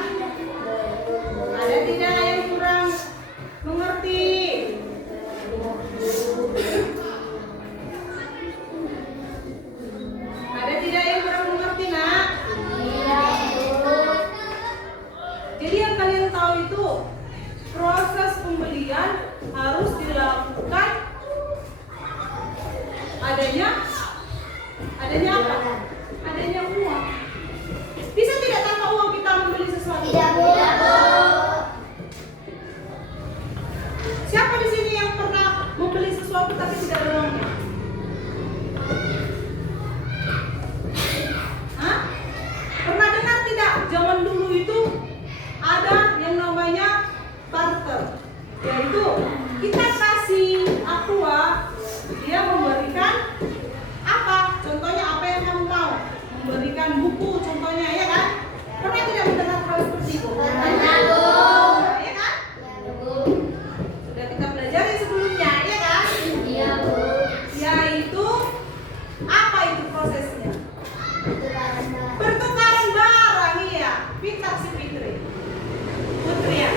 Ada tidak yang kurang mengerti? Ada tidak yang kurang mengerti, Nak? Jadi yang kalian tahu itu proses pembelian harus dilakukan adanya apa? Adanya uang. Bisa tidak tanpa uang kita membeli sesuatu? Tidak boleh. Siapa di sini yang pernah membeli sesuatu tapi tidak ada uangnya? Hah? Pernah dengar tidak? Zaman dulu itu ada yang namanya barter, yaitu kita kasih aqua, dia memberikan apa? Contohnya apa yang kamu mau? Memberikan buku, contohnya, ya kan? Pernah tidak mendengar hal seperti itu? Ya kan? Sudah kita pelajari sebelumnya, ya kan? Yaitu apa itu prosesnya? Pertukaran barang, iya. Pintar si Putri ya.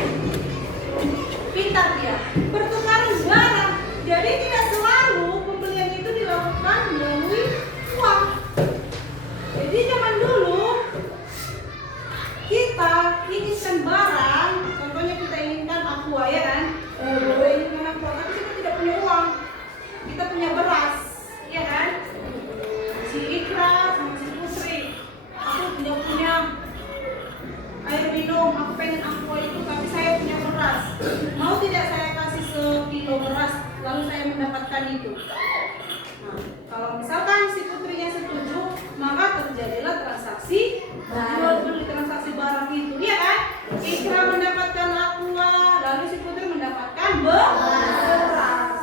Pintar dia. Pertukaran barang. Jadi tidak selalu pembelian itu dilakukan melalui uang. Jadi zaman dulu kita inginkan barang, contohnya kita inginkan aqua, ya kan? Kita inginkan aqua, tapi kita tidak punya uang. Kita punya beras, ya kan? Si Ikra sama si Putri, aku tidak punya air minum, aku pengen aqua itu, tapi saya punya beras. Mau tidak saya kasih sekilo beras, lalu saya mendapatkan itu? Nah, kalau misalkan si Putrinya setuju, maka terjadilah transaksi jual beli, transaksi barang itu, ya kan? Ikra mendapatkan aqua, lalu si Putri mendapatkan beras.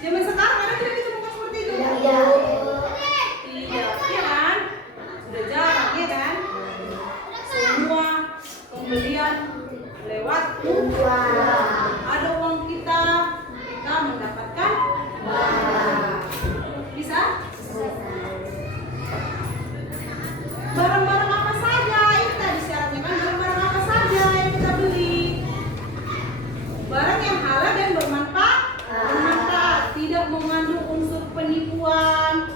Zaman sekarang ada tidak ditemukan seperti itu? Iya, ya kan? Sudah jarang, ya kan? Semua pembelian lewat uang. Ada uang kita mendapatkan barang. Bisa? Barang-barang apa saja? Ini tadi syaratnya kan, barang-barang apa saja yang kita beli? Barang yang halal dan bermanfaat, tidak mengandung unsur penipuan,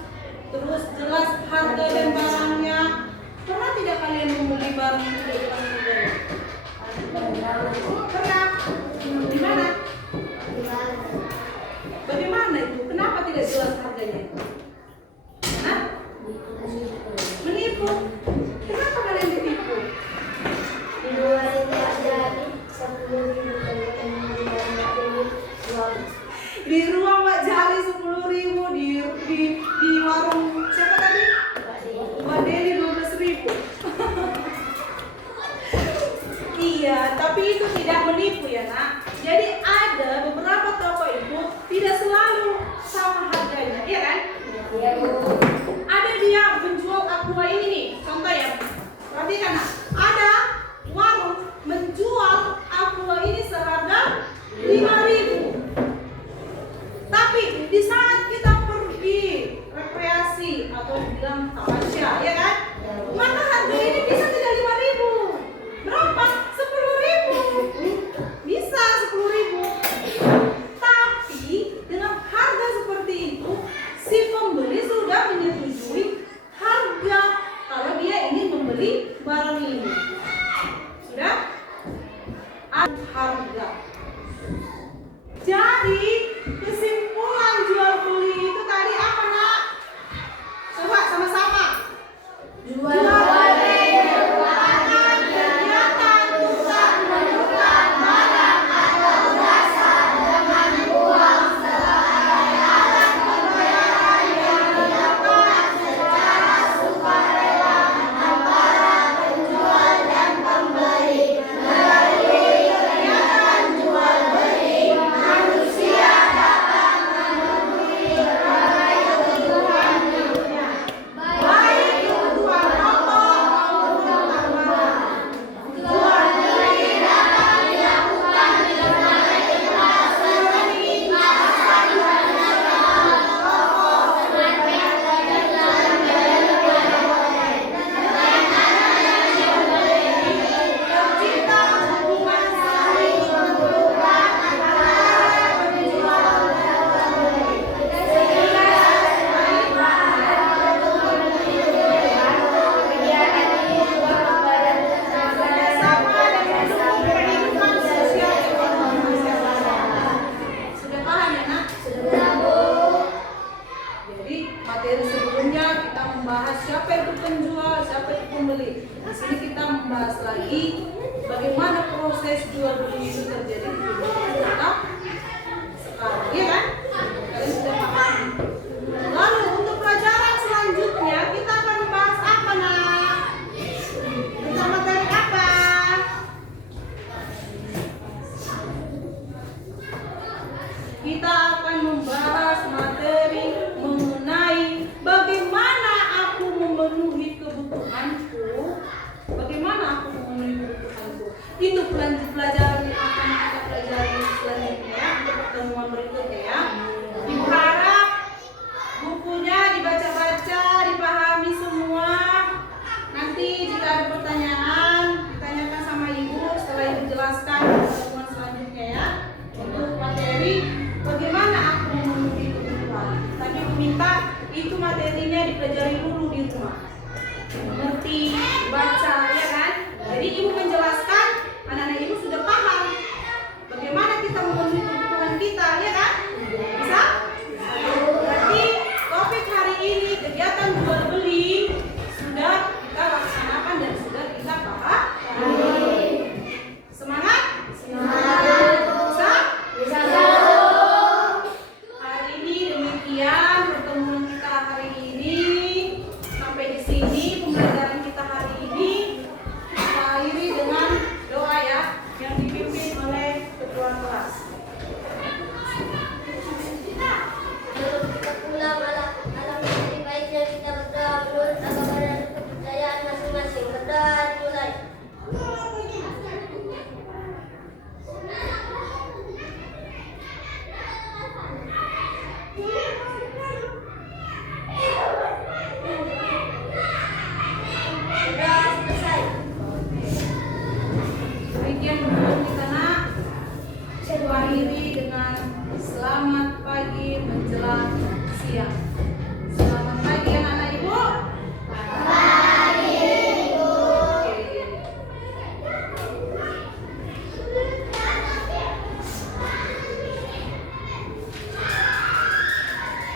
terus jelas harga dan barangnya. Pernah tidak kalian membeli barang yang tidak ditanggung? Pernah? Di mana? Bagaimana itu? Kenapa tidak jelas harganya? Hah? Menipu. Kenapa kalian ditipu? Di ruang Mbak Jali 10.000, di warung siapa tadi? Mbak Deli 12.000. Iya, tapi klik. Di sini kita membahas lagi bagaimana proses jual beli itu terjadi di dunia nyata sekarang, ya kan? Kalian sudah paham. Lalu untuk pelajaran selanjutnya kita akan membahas apa, nak? Tentang materi apa? Kita akan membahas materi mengenai bagaimana aku memenuhi kebutuhanku. Bagaimana aku memenuhi kebutuhanku. Itu pelajaran yang akan kita pelajari selanjutnya ya, untuk pertemuan berikutnya ya.